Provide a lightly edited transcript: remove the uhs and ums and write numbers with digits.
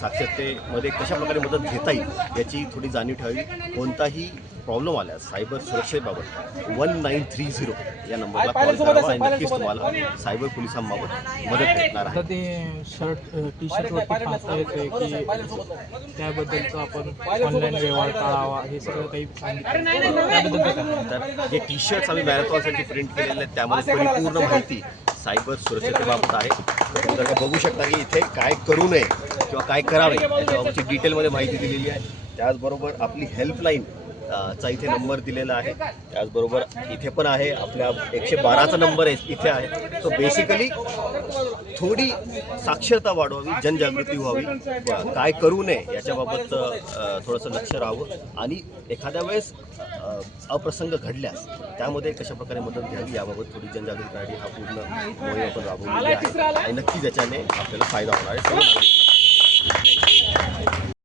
साक्षरतेमध्ये कशा प्रकारे मदत घेता येईल याची थोडी जाणीव ठेवावी. कोणताही प्रॉब्लेम आल्यास सायबर सुरक्षेबाबत 1930 या नंबरला कॉल करावा आणि नक्कीच तुम्हाला सायबर पोलिसांबाबत मदत भेटणार आहे. आता ते टी शर्टवरती फासता येतोय की त्याबद्दलचं आपण ऑनलाईन व्यवहार टाळावा हे सगळं काही सांगितलं त्याबद्दल काय सांगणार? तर जे टी शर्ट्स आम्ही मॅरेथॉनसाठी प्रिंट केलेले आहेत त्यामध्ये परिपूर्ण माहिती सायबर सुरक्षेबाबत आहे. तुम्ही जर बघू शकता की इथे काय करू नये किंवा काय करावे याच्याबाबतची डिटेलमध्ये माहिती दिलेली आहे. त्याचबरोबर आपली हेल्पलाईन चा इथे नंबर दिलेला आहे. त्याचबरोबर इथे पण आहे आपल्या 112चा नंबर आहे इथे आहे. तो बेसिकली थोडी साक्षरता वाढवावी, जनजागृती व्हावी, काय करू नये याच्याबाबत थोडंसं लक्ष राहावं आणि एखाद्या वेळेस अप्रसंग घडल्यास त्यामध्ये कशा प्रकारे मदत घ्यावी याबाबत थोडी जनजागृती करण्यासाठी हा पूर्ण मोहीम आपण राबवलेली आहे आणि नक्कीच याच्याने आपल्याला फायदा होणार आहे.